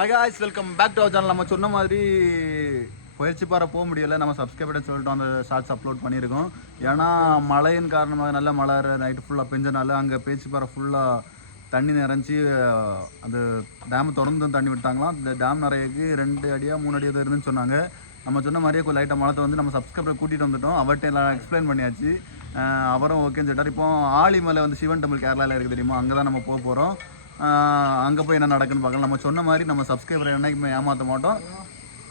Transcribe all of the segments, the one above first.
Hi guys, welcome back to our channel. நம்ம சொன்ன மாதிரி பயிற்சிப்பாறை போக முடியலை. நம்ம சப்ஸ்கிரைபர்னு சொல்லிட்டு அந்த ஷார்ட்ஸ் அப்லோட் பண்ணியிருக்கோம். ஏன்னா மழையின் காரணமாக நல்ல மழை நைட்டு ஃபுல்லாக பெஞ்சனால அங்கே பேச்சிப்பாறை ஃபுல்லாக தண்ணி நிறைஞ்சி அந்த டேம் திறந்து தண்ணி விட்டாங்களாம். இந்த டேம் நிறையக்கு 2 அடியா 3 அடியாக தான் இருந்துன்னு சொன்னாங்க. நம்ம சொன்ன மாதிரியே கொஞ்சம் லைட்டாக மழை வந்து நம்ம சப்ஸ்கிரைபரை கூட்டிகிட்டு வந்துட்டோம். அவர்கிட்ட எல்லாம் எக்ஸ்பிளைன் பண்ணியாச்சு. அவரும் ஓகேன்னு சொல்லிட்டார். இப்போ ஆலிமலை வந்து சிவன் டெம்பிள் கேரளாவில் இருக்குது தெரியுமா, அங்கே தான் நம்ம போக போகிறோம். அங்கே போய் என்ன நடக்குன்னு பார்க்கலாம். நம்ம சொன்ன மாதிரி நம்ம சப்ஸ்கிரைபரை என்னைக்குமே ஏமாற்ற மாட்டோம்.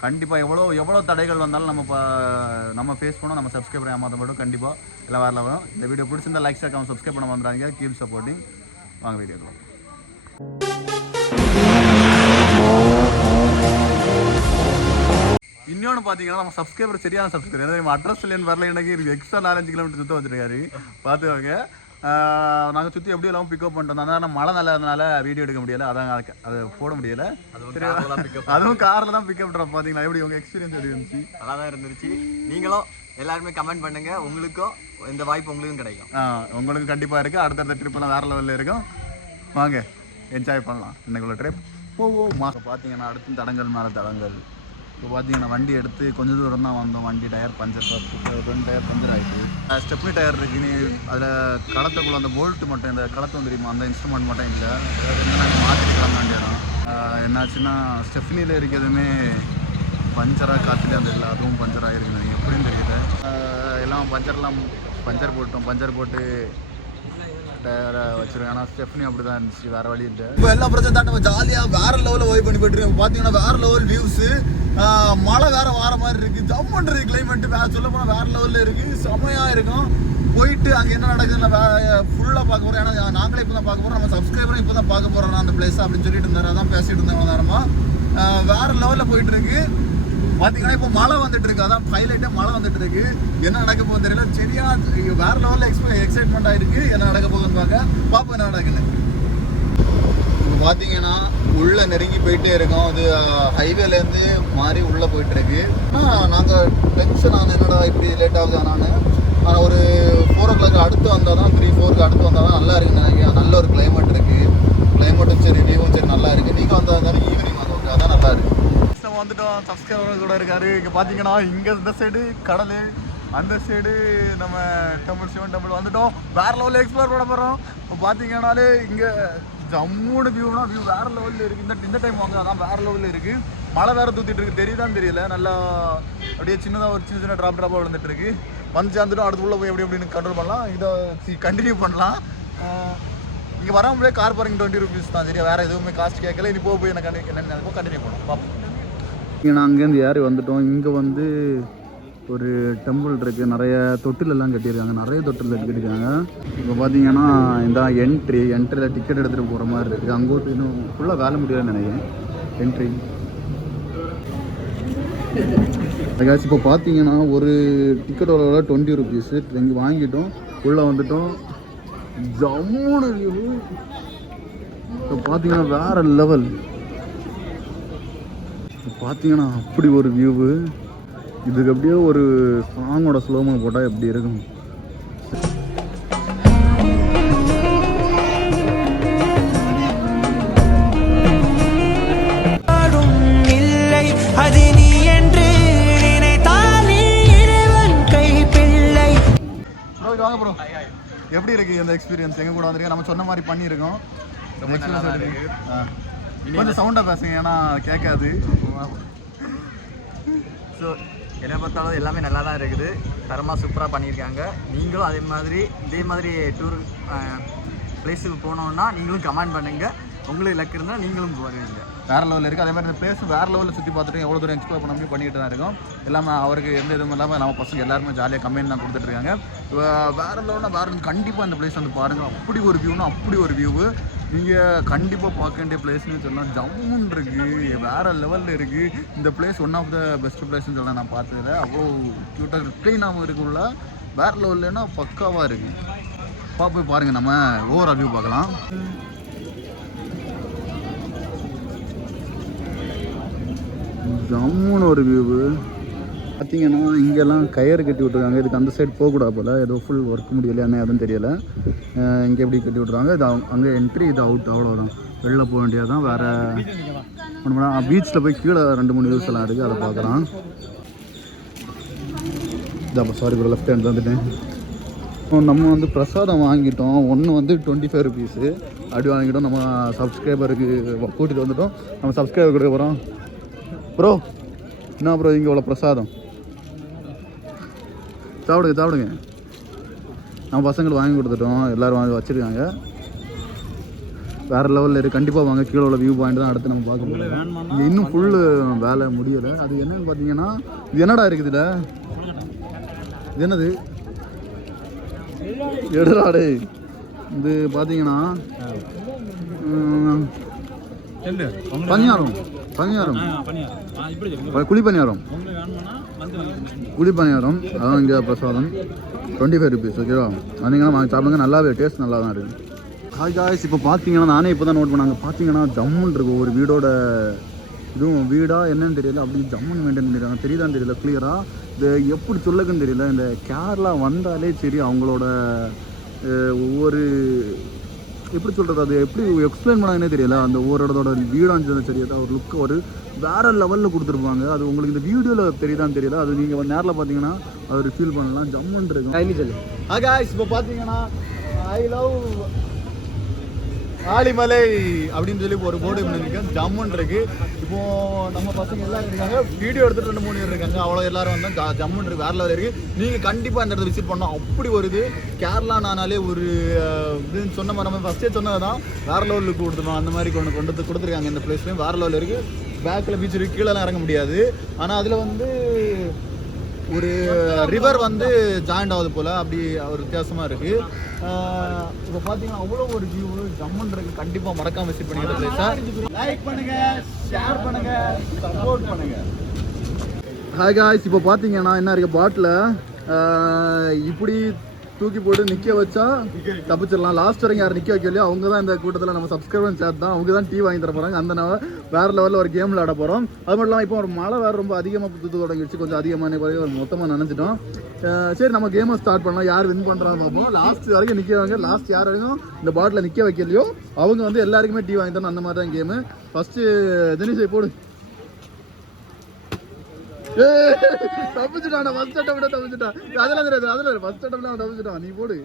கண்டிப்பாக எவ்வளோ தடைகள் வந்தாலும் நம்ம ஃபேஸ் பண்ணோம். நம்ம சப்ஸ்கிரைபரை ஏமாற்ற மாட்டோம். கண்டிப்பாக எல்லாம் வரல வரும். இந்த வீடியோ பிடிச்சிருந்தா லைக் ஷேர் கமெண்ட் சப்ஸ்கிரைப் பண்ண வந்துடுறாங்க. Keep supporting. வாங்க வீடியோக்கு. இன்னொன்று பார்த்தீங்கன்னா நம்ம சப்ஸ்கிரைபர் சரியான சப்ஸ்கிரைபர். நம்ம அட்ரஸ் இல்லைன்னு வரல, எனக்கு எக்ஸ்ட்ரா 4-5 கிலோமீட்டர் சுற்ற வச்சுருக்காரு. பார்த்துக்கோங்க. நாங்கள் சுற்றி எப்படி எல்லாம் பிக்கப் பண்ணிட்டோம். அதனால் மழை நல்லதுனால வீடியோ எடுக்க முடியலை. அதான் அதை போட முடியலை. அதுவும் காரில் தான் பிக்கப் ட்ராப். பார்த்தீங்களா எப்படி உங்கள் எக்ஸ்பீரியன்ஸ் எப்படி இருந்துச்சு? நல்லா தான் இருந்துச்சு. நீங்களும் எல்லாருமே கமெண்ட் பண்ணுங்கள். உங்களுக்கும் இந்த வாய்ப்பு உங்களுக்கும் கிடைக்கும். உங்களுக்கு கண்டிப்பாக இருக்குது. அடுத்தடுத்த ட்ரிப்பெல்லாம் வேறு லெவலில் இருக்கும். வாங்க என்ஜாய் பண்ணலாம் இன்னைக்குள்ள ட்ரிப். மாதம் பார்த்தீங்கன்னா அடுத்து தடங்கள் மேலே தடங்கள். இப்போ பார்த்தீங்கன்னா வண்டி எடுத்து கொஞ்சம் தூரம் தான் வந்தோம். வண்டி டயர் பஞ்சர், 2 டயர் பஞ்சர் ஆகிட்டு. ஸ்டெப்னி டயர் இருக்குன்னு அதில் களத்துக்குள்ள அந்த போல்ட்டு மட்டும், இந்த களத்து வந்து தெரியுமா, அந்த இன்ஸ்ட்ருமெண்ட் மட்டும் இல்லை. நாங்கள் மாற்றிக்கலாம் வேண்டிய இடம். என்னாச்சுன்னா ஸ்டெப்னியில் இருக்கிறதுமே பஞ்சராக காற்றுல அந்த இல்லை, அதுவும் பஞ்சர் ஆகிருக்கு. எப்படின்னு தெரியல. எல்லாம் பஞ்சர் போட்டோம். பஞ்சர் போட்டு டயரை வச்சிருக்கேன். ஆனால் ஸ்டெப்னி அப்படி தான் இருந்துச்சு, வேறு வழி இல்லை. இப்போ எல்லா பிரச்சனை தான் நம்ம ஜாலியாக வேறு லெவலில் ஓய்வு பண்ணி போய்ட்டுருக்கோம். பார்த்தீங்கன்னா வேறு லெவல் வியூஸு. மழை வேறு வார மாதிரி இருக்குது. ஜம்முன்னு இருக்குது கிளைமேட்டு. சொல்ல போனால் வேறு லெவலில் இருக்குது. செமையாக இருக்கும். போயிட்டு அங்கே என்ன நடக்குதுன்னு ஃபுல்லாக பார்க்க போகிறோம். ஏன்னா நாங்களே இப்போ தான் பார்க்க போகிறோம். நம்ம சப்ஸ்கிரைபரும் இப்போ தான் பார்க்க போகிறோம் அந்த பிளேஸை அப்படின்னு சொல்லிட்டு இருந்தார். அதான் பேசிகிட்டு இருந்தேன் இவ்வளோ நேரமாக. வேறு லெவலில் போயிட்டுருக்கு. பார்த்தீங்கன்னா இப்போ மழை வந்துட்டு இருக்கு. அதான் ஹைலைட்டாக மழை வந்துட்டு இருக்கு. என்ன நடக்க போகுதுன்னு தெரியல. சரியா வேற லெவலில் எக்ஸைட்மெண்ட் ஆயிருக்கு. என்ன நடக்க போகுதுன்னு பார்ப்போம் என்ன நடக்குன்னு. இப்போ பார்த்தீங்கன்னா உள்ளே நெருங்கி போயிட்டே இருக்கோம். அது ஹைவேலேருந்து மாறி உள்ளே போயிட்டு இருக்கு. நாங்கள் டென்ஷன் ஆன என்னடா இப்படி லேட் ஆகுது. ஆனால் ஒரு 4 o'clock அடுத்து வந்தால் தான் 3-4க்கு அடுத்து வந்தால் தான் நல்லா இருக்குன்னு நினைக்கிறேன். நல்ல ஒரு கிளைமேட் இருக்குது. கிளைமேட்டும் சரி, வியூவும் சரி நல்லா இருக்குது. நீங்கள் வந்தாலும் ஈவினிங் வந்தோம், அதான் நல்லா இருக்குது. வந்துட்டோம். சப்ஸ்கிரைபர் கூட இருக்காரு. இங்கே பார்த்தீங்கன்னா இங்கே இந்த சைடு கடல், அந்த சைடு நம்ம டெம்பிள், சிவன் டெம்பிள் வந்துட்டோம். வேற லெவலில் எக்ஸ்ப்ளோர் பண்ண போகிறோம். இப்போ பார்த்தீங்கன்னாலே இங்கே ஜம்முன்னு வியூ வேறு லெவலில் இருக்குது. இந்த டைம் வாங்க அதான் வேறு லெவலில் இருக்குது. மழை வேறு தூத்திட்டு இருக்குது. தெரியுதான்னு தெரியல. நல்லா அப்படியே சின்னதாக ஒரு சின்ன ட்ராப்பாக விழுந்துட்டு இருக்கு. வந்து சேர்ந்துட்டோம். அடுத்து உள்ள போய் எப்படின்னு கண்ட்ரோல் பண்ணலாம். இதை கண்டினியூ பண்ணலாம். இங்கே வரவங்களே கார் பார்க்கிங் 20 rupees தான். சரியா, வேறு எதுவுமே காஸ்ட் கேட்கல. இனி போய் என்ன கண்டினியூ பண்ணலாம். பார்ப்போம். நான் அங்கேருந்து ஏறி வந்துட்டோம். இங்கே வந்து ஒரு டெம்பிள் இருக்குது. நிறைய தொட்டிலெல்லாம் கட்டியிருக்காங்க. நிறைய தொட்டில் கட்டியிருக்காங்க. இப்போ பார்த்தீங்கன்னா இந்த என்ட்ரியில் டிக்கெட் எடுத்துகிட்டு போகிற மாதிரி இருக்குது. அங்கோட்டு இன்னும் ஃபுல்லாக வேலை முடியலன்னு நினைக்கிறேன். என்ட்ரி அதுக்காச்சும் இப்போ பார்த்தீங்கன்னா ஒரு டிக்கெட்டோட 20 rupees. இங்கே வாங்கிட்டோம். உள்ளே வந்துட்டோம். ஜம்முன்னு வியூ. இப்போ பார்த்தீங்கன்னா வேறு லெவல். பார்த்தீங்கன்னா அப்படி ஒரு வியூவு. இதுக்கு அப்படியே ஒரு சாங்கோட ஸ்லோமோ போட்டால் எப்படி இருக்கும். வாங்க ப்ரோ, எப்படி இருக்கு இந்த எக்ஸ்பீரியன்ஸ்? எங்க கூட வந்துருக்கேன். நம்ம சொன்ன மாதிரி பண்ணியிருக்கோம். கொஞ்சம் சவுண்டாக பேசுங்க, ஏன்னா கேட்காது. ஸோ என்னை பொறுத்தளவு எல்லாமே நல்லா தான் இருக்குது. தரமாக சூப்பராக பண்ணியிருக்காங்க. நீங்களும் இதே மாதிரி டூர் பிளேஸுக்கு போனோன்னா நீங்களும் கமெண்ட் பண்ணுங்கள். உங்களுக்கு லக் இருந்தால் நீங்களும் வருவீங்க. வேறு லெவலில் இருக்குது. அதே மாதிரி இந்த பிளேஸ் வேறு லெவலில் சுற்றி பார்த்துட்டு எவ்வளோ தூரம் எக்ஸ்ப்ளோர் பண்ண முடியும் பண்ணிட்டு தான் இருக்கும். எல்லாமே அவருக்கு எந்த இதுவும் இல்லாமல் நம்ம பசங்க எல்லாருமே ஜாலியாக கமெண்ட் தான் கொடுத்துட்ருக்காங்க. வேறு லெவலில் வேறு கண்டிப்பாக இந்த பிளேஸ் வந்து பாருங்கள். அப்படி ஒரு வியூனா அப்படி ஒரு வியூவு. நீங்கள் கண்டிப்பாக பார்க்க வேண்டிய பிளேஸ்னு சொன்னால் ஜம்முன்னு இருக்குது. வேறு லெவலில் இருக்குது. இந்த place one of the best பிளேஸ்ன்னு சொல்ல நான் பார்த்ததில்ல. அவ்வளோ க்யூட்டாக க்ளீனாகவும் இருக்குள்ள. வேறு லெவல்லன்னா பக்காவாக இருக்குது. போய் பாருங்கள். நம்ம ஓவரால் வியூ பார்க்கலாம். ஜம்முன்னு ஒரு வியூவு. பார்த்தீங்கன்னா இங்கெல்லாம் கயிறு கட்டி விட்ருக்காங்க. இதுக்கு அந்த சைடு போகக்கூடாது போல். ஏதோ ஃபுல் ஒர்க் முடியல, என்ன எதுவும் தெரியலை. இங்கே எப்படி கட்டி விட்ருக்காங்க. இது அங்கே என்ட்ரி, இது அவுட், அவ்வளோதான். வெளில போக வேண்டியது தான். வேறு பீச்சில் போய் கீழே 2-3 வியூஸ் எல்லாம் இருக்குது, அதை பார்க்குறான். இதாப்பா சாரி ப்ரோ, லெஃப்ட் ஹேண்ட் வந்துட்டேன். நம்ம வந்து பிரசாதம் வாங்கிட்டோம். ஒன்று வந்து 25 ருபீஸு அப்படி வாங்கிட்டோம். நம்ம சப்ஸ்கிரைபருக்கு கூட்டிகிட்டு வந்துட்டோம். நம்ம சப்ஸ்கிரைபர் கொடுக்க போகிறோம். ப்ரோ என்ன ப்ரோ இங்கே இவ்வளோ பிரசாதம்? சாப்பிடுங்க. நம்ம பசங்களுக்கு வாங்கி கொடுத்துட்டோம். எல்லோரும் வாங்கி வச்சுருக்காங்க. வேறு லெவலில் இருக்குது. கண்டிப்பாக வாங்க. கீழே உள்ள வியூ பாயிண்ட் தான் அடுத்து நம்ம பார்க்க முடியும். இங்கே இன்னும் ஃபுல்லு வேலை முடியலை. அது என்னன்னு பார்த்தீங்கன்னா, இது என்னடா இருக்குது இதில்? இது என்னது எடுறாடே? இது பார்த்தீங்கன்னா பணியாரம் குழிப்பணியாரம். அதான் இங்கே பிரசாதம் 25 ருபீஸ். ஓகேவா? வந்தீங்கன்னா வாங்கி சாப்பிடுங்க. நல்லாவே டேஸ்ட் நல்லா தான் இருக்குது. ஹாய் காய்ஸ், இப்போ பார்த்தீங்கன்னா நானே இப்போ தான் நோட் பண்ணாங்க. பார்த்தீங்கன்னா ஜம்முன்னு இருக்கும். ஒரு வீடோட இதுவும் வீடா என்னன்னு தெரியல, அப்படி ஜம்முன்னு மெயின்டைன் பண்ணிடுறாங்க. தெரியுதான்னு தெரியல கிளியராக. இது எப்படி சொல்லக்குன்னு தெரியல. இந்த கேரளா வந்தாலே சரி, அவங்களோட ஒவ்வொரு எப்படி சொல்கிறது, அது எப்படி எக்ஸ்பிளைன் பண்ணாங்கன்னே தெரியல. அந்த ஒவ்வொரு இடத்தோட வீடான்னு சரி, அது ஒரு லுக்கு ஒரு வேறு லெவலில் கொடுத்துருப்பாங்க. அது உங்களுக்கு இந்த வீடியோவில் தெரியுதான்னு தெரியல. அது நீங்கள் நேரில் பார்த்தீங்கன்னா அது ஒரு ஃபீல் பண்ணலாம். ஜம்முன்னு இருக்கும். ஹாய் காய்ஸ், இப்போ பார்த்தீங்கன்னா ஐ லவ் ஆலிமலை அப்படின்னு சொல்லி ஒரு போர்டு பண்ணியிருக்கேன். ஜம்முன்னு இருக்குது. இப்போது நம்ம பசங்க எல்லோரும் இருக்காங்க. வீடியோ எடுத்துகிட்டு 2-3 பேர் இருக்காங்க. அவ்வளோ எல்லோரும் வந்தால் ஜம்முன்னு இருக்குது. வேறு லெவலில் இருக்குது. நீங்கள் கண்டிப்பாக அந்த இடத்துல விசிட் பண்ணோம். அப்படி ஒரு இது கேரளானாலே ஒரு இதுன்னு சொன்ன மாதிரி நம்ம ஃபஸ்ட்டே சொன்னது தான். வேறு லெவலுக்கு கொடுத்துருவோம். அந்த மாதிரி கொடுத்துருக்காங்க. இந்த பிளேஸ்லையும் வேறு லெவலில் இருக்குது. பேக்கில் பீச் இருக்குது. கீழெல்லாம் இறங்க முடியாது. ஆனால் அதில் வந்து ஒரு ரிவர் வந்து ஜாயிண்ட் ஆகுது போல். அப்படி ஒரு வித்தியாசமாக இருக்குது. இப்போ பார்த்தீங்கன்னா அவ்வளோ ஒரு வியூ ஜம்முன்னு இருக்குது. கண்டிப்பாக மறக்காமல் விசிட் பண்ணிக்கிற பிளேஸை லைக் பண்ணுங்கள், ஷேர் பண்ணுங்கள், சப்போர்ட் பண்ணுங்கள். ஹாய் காய்ஸ், இப்போ பார்த்தீங்கன்னா என்ன இருக்குது, பாட்டில் இப்படி தூக்கி போட்டு நிற்க வச்சா தப்பிச்சிடலாம். லாஸ்ட் வரைக்கும் யார் நிற்க வைக்கலையோ அவங்க தான் இந்த கூட்டத்தில் நம்ம சப்ஸ்கிரைபர் சேர்த்து தான். அவங்க தான் டீ வாங்கி தர போகிறாங்க. அந்த நம்ம வேறு லெவலில் ஒரு கேம் விளாட போகிறோம். அது மட்டும் இல்லாமல் இப்போ ஒரு மழை வேறு ரொம்ப அதிகமாக புத்து தொடங்கிடுச்சு. கொஞ்சம் அதிகமான பிறகு ஒரு மொத்தமாக நினைச்சிட்டோம். சரி, நம்ம கேமை ஸ்டார்ட் பண்ணலாம். யார் வின் பண்ணுறான்னு பார்ப்போம். லாஸ்ட் வரைக்கும் நிற்கிறவங்க, லாஸ்ட் யார் வரைக்கும் இந்த பாட்டில் நிற்க வைக்கலையோ அவங்க வந்து எல்லாருக்குமே டீ வாங்கி தரணும். அந்த மாதிரி தான் கேமு. ஃபஸ்ட்டு தினேஷை போடு. தப்பிச்சுட்டான். ஃபர்ஸ்ட் அட்டம்ப்ட் தப்பிச்சுட்டான். அதெல்லாம் தெரியாது. ஃபர்ஸ்ட் அட்டம்ப்ட் அவன் தப்பிச்சுட்டான். நீ போடு.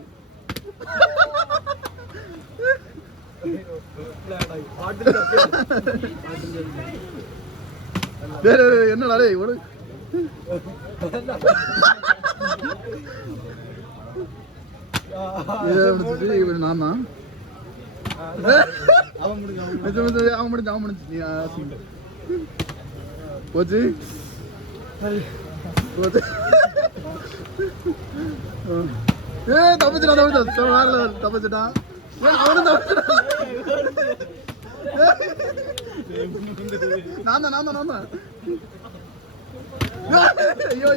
என்னடா டேய் ஓடு. நான் தான் அவன் முடிஞ்சு போச்சு. தப்பிச்சுட்டான். அவனும் தப்பிச்சுட்டான். நான் தான் ஐயோ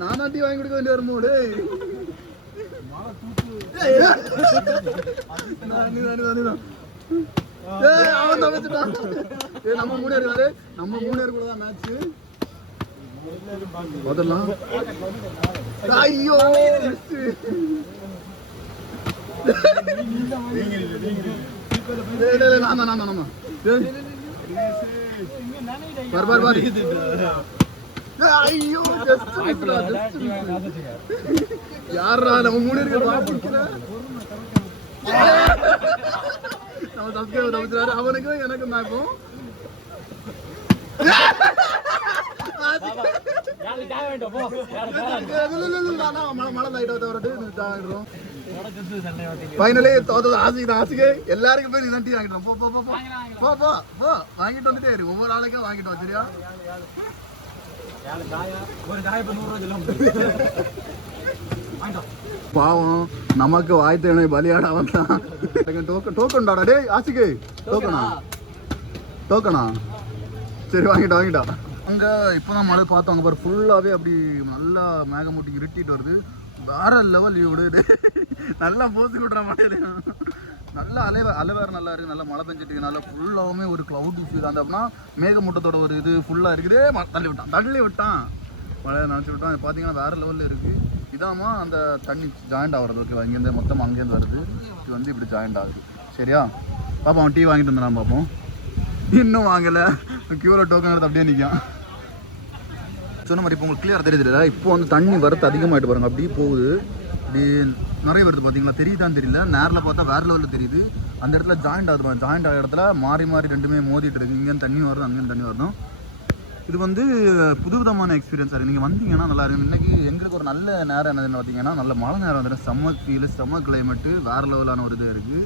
நான் டீ வாங்கி கொடுக்க வேண்டிய வரும்போது அவன் தப்பிச்சுட்டான். நம்ம 3 பேர் இருக்காரு. நம்ம 3 பேர் கூட தான் மேட்ச். பார்த்துடலாம். ஐயோ ஐயோ யாரா நம்ம 3 பேர் நம்ம சப்ஸ்கிரைபர் தப்பிச்சாரு. அவனுக்கும் எனக்கும் மேப்பும் எல்லாருக்கும் போய் நீ டீ வாங்கிட்டோம். போ வாங்கிட்டு வந்துட்டே இரு. ஒவ்வொரு ஆளுக்கும் வாங்கிட்டு வா. சரியா? பாவம் நமக்கு வாய்த்தேனை பலியாட வந்தான். டோக்கன் டாடா. டே ஆசிக்கு டோக்கனா சரி வாங்கிட்டா. அங்கே இப்போ தான் மழை பார்த்தோம். அங்கே பாரு ஃபுல்லாகவே அப்படி நல்லா மேகமூட்டி இருட்டிட்டு வருது. வேறு லெவல் விடு. நல்லா போச்சு விட்ற மழையிலையும். நல்லா அலை வேறு நல்லா இருக்குது. நல்லா மழை பெஞ்சிட்டு நல்லா ஃபுல்லாகவுமே ஒரு க்ளவுட் ஃபீல். அந்த அப்படின்னா மேகமூட்டத்தோட ஒரு இது ஃபுல்லாக இருக்குது. தள்ளி விட்டான் மழையை நினச்சி விட்டான். பார்த்தீங்கன்னா வேறு லெவலில் இருக்குது. இதாம்மா அந்த தண்ணி ஜாயிண்ட் ஆகிறது. ஓகேவா? இங்கேருந்து மொத்தம் அங்கேருந்து வருது. இது வந்து இப்படி ஜாயிண்ட் ஆகுது. சரியா? பாப்பா அவன் டீ வாங்கிட்டு வந்தான் பார்ப்போம். இன்னும் வாங்கலை, கியூவில் டோக்கன் எடுத்து அப்படியே நிற்கும். சொன்ன மாதிரி இப்போ உங்களுக்கு கிளியர் தெரியுது. இப்போ வந்து தண்ணி வரத்து அதிகமாகிட்டு பாருங்க, அப்படியே போகுது, அப்படியே நிறைய வருது. பார்த்தீங்களா, தெரியுதான்னு தெரியல, நேரில் பார்த்தா வேறு லெவலில் தெரியுது. அந்த இடத்துல ஜாயிண்ட் ஆகுது, ஜாயிண்ட் ஆகிற இடத்துல மாறி மாறி ரெண்டுமே மோதிட்டு இருக்கு. இங்கேருந்து தண்ணி வருது, அங்கேருந்து தண்ணி வருதும். இது வந்து புதுவிதமான எக்ஸ்பீரியன்ஸாக இருக்குது. நீங்கள் வந்தீங்கன்னா நல்லா இருக்கும். இன்றைக்கி எங்களுக்கு ஒரு நல்ல நேரம் என்னதுன்னு பார்த்தீங்கன்னா, நல்ல மழை நேரம் வந்துடும். செம்ம ஃபீல், செம்ம கிளைமேட்டு, வேறு லெவலான ஒரு இது இருக்குது.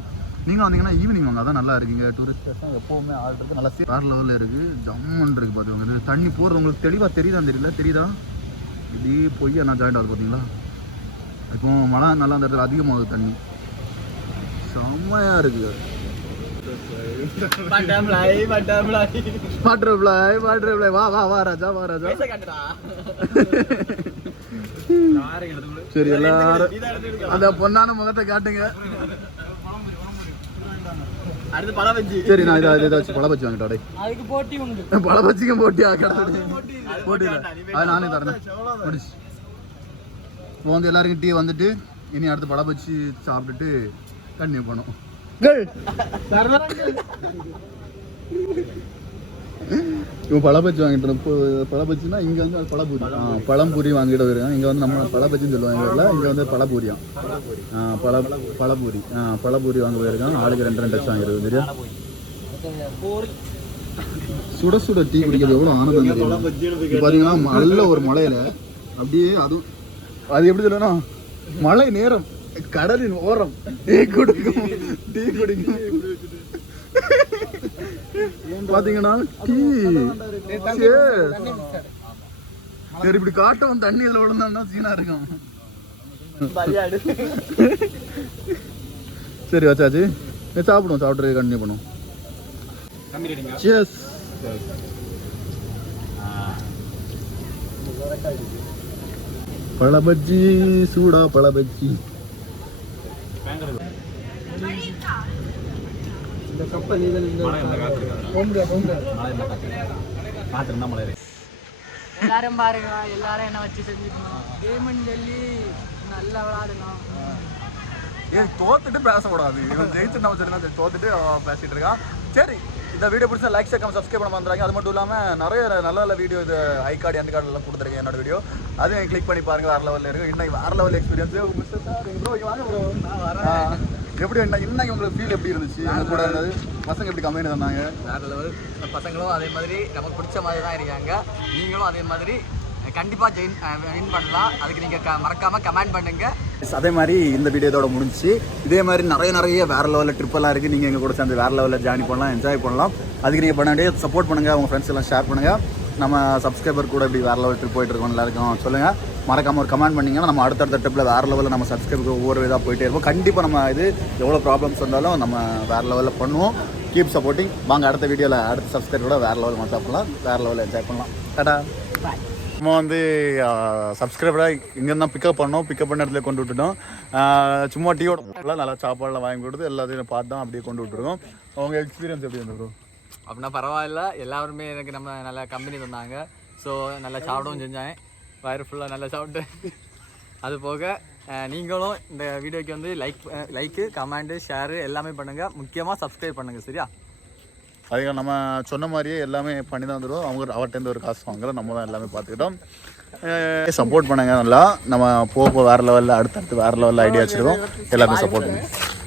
நீங்கள் வந்தீங்கன்னா ஈவினிங் வாங்க, அதான் நல்லா இருக்குங்க. டூரிஸ்ட் பிளேஸ்லாம் எப்போவுமே ஆடுறது நல்லா வேறு லெவலில் இருக்குது. ஜம்முன்னு இருக்குது. பார்த்துக்கோங்க, இது தண்ணி போகிறது உங்களுக்கு தெளிவாக தெரியுதான்னு தெரியல, தெரியுதா? இப்படி போய் நான் ஜாயிண்ட் ஆகுது பார்த்தீங்களா. இப்போ மழை நல்லா அந்த இடத்துல அதிகமாகுது, தண்ணி செம்மையாக இருக்குது. வா வா வா ராஜா, வா ராஜா. சரி, எல்லாரும் அந்த பொண்ணான முகத்தை காட்டுங்க. சரி, நான் ஏதாச்சும் பழ பச்சி வாங்கிட்டோட. பழ பச்சிக்கும் போட்டியா? போட்டி அது நானே தரேன். முடிச்சு இப்போ வந்து எல்லாருக்கும் டீ வந்துட்டு இனி அடுத்து பழ பச்சி சாப்பிட்டுட்டு கண்டினியூ பண்ணும். இவன் பழபச்சி வாங்கிட்டு பழபச்சின்னா இங்கே வந்து அது பழப்பூரி. பழம்பூரி வாங்கிட்டு வருவேன். இங்கே வந்து நம்ம பழபச்சின்னு சொல்லுவாங்க, இங்கே வந்து பழப்பூரியா. பழப்பூரி பழப்பூரி வாங்க போயிருக்கான். ஆளுக்கு 2 டச் வாங்கிடுது. சரியா, சுட சுட டீ குடிக்கிறது எவ்வளோ ஆனந்தம் தெரியும். பார்த்தீங்கன்னா நல்ல ஒரு மலையில அப்படியே அது எப்படி சொல்லணும்னா, மழை நேரம், கடலின் ஓரம் டீ குடிக்கும். பாத்தீங்கன்னா டீ சரி, இப்படி காட்டும் தண்ணி இதுல விழுந்தா சீனா இருக்கும். சரி வச்சாச்சு, சாப்பிடுவோம். சாப்பிட்டு கண்டினியூ பண்ணுவோம். Cheers. பழபஜ்ஜி சூடா, பழபஜ்ஜி. எல்லாரும் பாருங்க, எல்லாரும் என்ன வச்சு செஞ்சுக்கணும். கேம்னு சொல்லி நல்லா விளையாடணும். ஏன் தோத்துட்டு பேசக்கூடாது, இவன் ஜெயிச்சு நம்ம சரி தோத்துட்டு பேசிட்டு இருக்கான். சரி, இந்த வீடியோ பிடிச்சா லைக் ஷேர் சப்ஸ்கிரைப் பண்ண வந்துறாங்க. அது மட்டும் இல்லாமல் நிறைய நல்ல நல்ல வீடியோ, இது ஐ கார்டு எந்த கார்டுலாம் கொடுத்துருக்கேன் என்னோட வீடியோ, அதையும் கிளிக் பண்ணி பாருங்க. வேறு லெவலில் இருக்கும். இன்னைக்கு வேறு லெவல் எக்ஸ்பீரியன்ஸ். ப்ரோ வாங்க ப்ரோ, எப்படி இன்னைக்கு உங்களுக்கு ஃபீல் எப்படி இருந்துச்சு? எனக்கு கூட இருந்தது. பசங்க எப்படி கம்மியாக தந்தாங்க? வேறு லெவல். பசங்களும் அதே மாதிரி நமக்கு பிடிச்ச மாதிரி தான் இருக்காங்க. நீங்களும் அதே மாதிரி கண்டிப்பாக வின் பண்ணலாம். அதுக்கு நீங்கள் மறக்காமல் கமெண்ட் பண்ணுங்கள். அதே மாதிரி இந்த வீடியோ இதோட முடிஞ்சிச்சு. இதே மாதிரி நிறைய வேறு லெவலில் ட்ரிப்பெல்லாம் இருக்குது. நீங்கள் எங்கள் கூட சேர்ந்து வேறு லெவலில் ஜாயின் பண்ணலாம், என்ஜாய் பண்ணலாம். அதுக்கு நீங்கள் பண்ண வேண்டிய சப்போர்ட் பண்ணுங்கள், உங்கள் ஃப்ரெண்ட்ஸ் எல்லாம் ஷேர் பண்ணுங்கள். நம்ம சப்ஸ்கிரைபர் கூட இப்படி வேறு லெவல் ட்ரிப் போயிட்டுருக்கோம், எல்லாருக்கும் சொல்லுங்கள். மறக்காமல் ஒரு கமெண்ட் பண்ணிங்கன்னா நம்ம அடுத்தடுத்த ட்ரிப்பில் வேறு லெவலில் நம்ம சப்ஸ்கிரைபருக்கு ஒவ்வொரு இதாக போயிட்டே இருப்போம். கண்டிப்பாக நம்ம இது எவ்வளோ ப்ராப்ளம்ஸ் வந்தாலும் நம்ம வேறு லெவலில் பண்ணுவோம். Keep supporting. வாங்க அடுத்த வீடியோவில் அடுத்த சப்ஸ்கிரைபரோட வேறு லெவலில் நம்ம சாப்பிட்லாம், வேறு லெவலில் என்ஜாய் பண்ணலாம். டாடா. நம்ம வந்து சப்ஸ்கிரைபராக இங்கேருந்து தான் பிக்கப் பண்ணோம். பிக்கப் பண்ண இடத்துல கொண்டு விட்டுட்டோம். சும்மா டீயோட நல்லா சாப்பாடெலாம் வாங்கி கொடுத்து எல்லாத்தையும் பார்த்து தான் அப்படியே கொண்டு விட்டுருக்கோம். அவங்க எக்ஸ்பீரியன்ஸ் எப்படி இருந்தது ப்ரோ? அப்படின்னா பரவாயில்ல, எல்லாருமே எனக்கு நம்ம நல்லா கம்பெனி தந்தாங்க. ஸோ நல்லா சாப்பிடவும் செஞ்சாங்க, வயிறு ஃபுல்லாக நல்லா சாப்பிட்டு. அது போக நீங்களும் இந்த வீடியோக்கு வந்து லைக்கு கமெண்ட்டு ஷேரு எல்லாமே பண்ணுங்கள். முக்கியமாக சப்ஸ்கிரைப் பண்ணுங்கள். சரியா? அதுக்கு நம்ம சொன்ன மாதிரியே எல்லாமே பண்ணி தான் வந்துடுவோம். அவர்கிட்ட ஒரு காசு வாங்கல, நம்ம தான் எல்லாமே பார்த்துக்கிட்டோம். சப்போர்ட் பண்ணுங்கள் நல்லா. நம்ம போக வேறு லெவலில் அடுத்தடுத்து வேறு லெவலில் ஐடியா வச்சுருக்கோம். எல்லாமே சப்போர்ட் பண்ணுங்கள்.